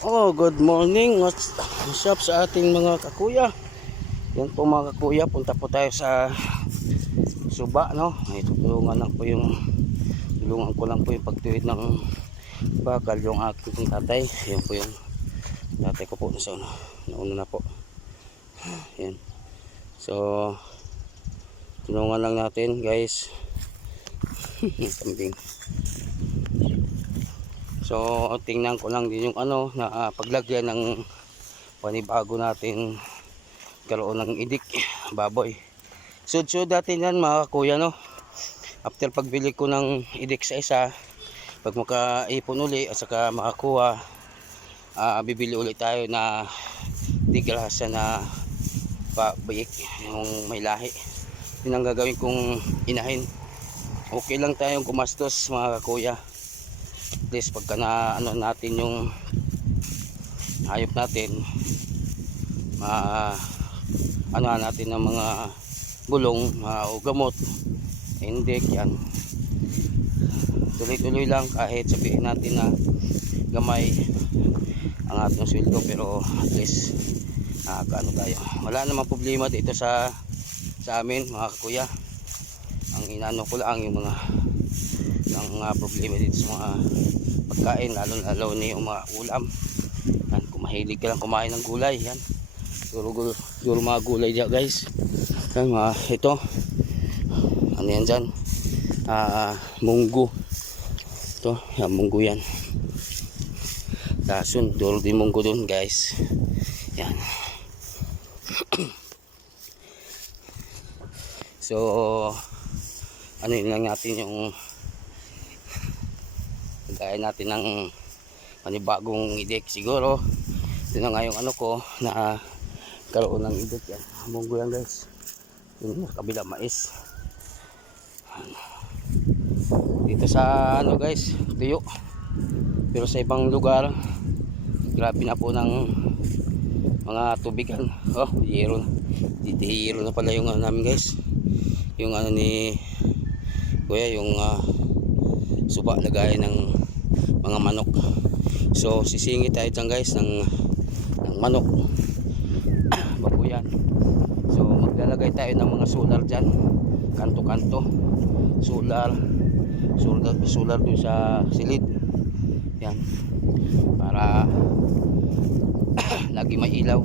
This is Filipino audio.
Oh, good morning. What's up sa ating mga kakuya? Yan po mga kakuya, punta po tayo sa suba, no? Ay, tulungan ko lang po yung pagtuwid ng bakal yung aking tatay. Yan po yung tatay ko po sa nauna na po. Yan. So, tulungan lang natin, guys. Kambing. So, tingnan ko lang din yung na paglagyan ng panibago natin karoon ng idik baboy. Sud-sud natin yan mga kuya, no? After pagbili ko ng idik sa isa, pag makaipon uli at saka makakuha, bibili ulit tayo na digrasa na bayik, yung may lahi. Yun ang gagawin kong inahin. Okay lang tayong kumastos mga kuya. At least pagka na natin yung hayop natin, natin ng mga bulong o gamot, hindi yan, tuloy-tuloy lang kahit sabihin natin na gamay ang ating sweldo, pero at least tayo, wala namang problema dito sa amin mga kuya. Ang inano ko lang yung mga problema dito sa mga pagkain, lalo ni yung mga ulam. Yan, kung mahilig ka lang kumain ng gulay, yan siguro mga gulay dyan, guys. Yan, ito yan dyan, munggo. Ito yan, munggo yan, lason, duro din munggo dun, guys. Yan. So yun lang natin yung gaya natin ng panibagong idik. Siguro ito na nga yung ko na karoon ng idik. Yan, munggo yan, guys. Yung kabila mais. Dito sa guys, tuyo, pero sa ibang lugar grabe na po ng mga tubigan. Oh, hero na pala yung namin, guys. Yung ni kuya, yung suba lagay ng mga manok. So sisingit tayo dyan, guys, ng manok. Bago yan. So maglalagay tayo ng mga solar dyan, kanto-kanto, solar dun sa silid. Yan, para lagi may ilaw.